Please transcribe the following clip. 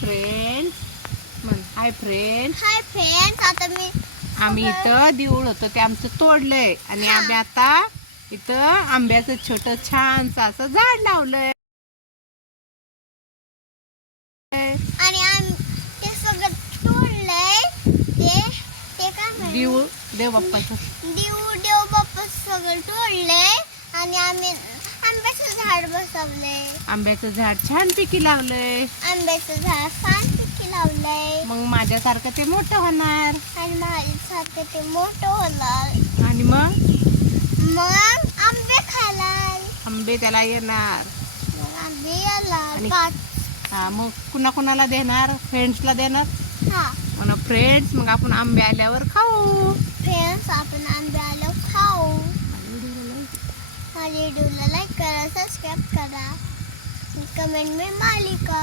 Friends म्हण hi friends hi friends आता मी आम्ही इथं देऊळ होतं ते आमचं तोडलंय. आणि. आम्ही आता इथं आंब्याचं छोट छानसं असं झाड लावलंय. आणि ते सगळं तोडलंय. ते ते काय म्हणू? देऊळ देव बाप्पाचं देव देव बाप्पा सगळं तोडलंय. आणि आम्ही बसवलंय आंब्याचं झाड छानपैकी लावलंय. आंब्याचं झाड छानपैकी लावलंय. मग माझ्यासारखं ते मोठं होणार. आणि माझ्यासारखं ते मोठं होणार. आणि मग? मग आंबे खायला आंबे त्याला येणार. मग आंबे आणि- पाच. हा मग कुणा कुणाला देणार? फ्रेंड्सला देणार? हा. म्हणा फ्रेंड्स मग आपण आंबे आल्यावर खाऊ. फ्रेंड्स आपण आंबे माझ्या व्हिडिओला लाईक करा सबस्क्राईब करा. कमेंट में मालिका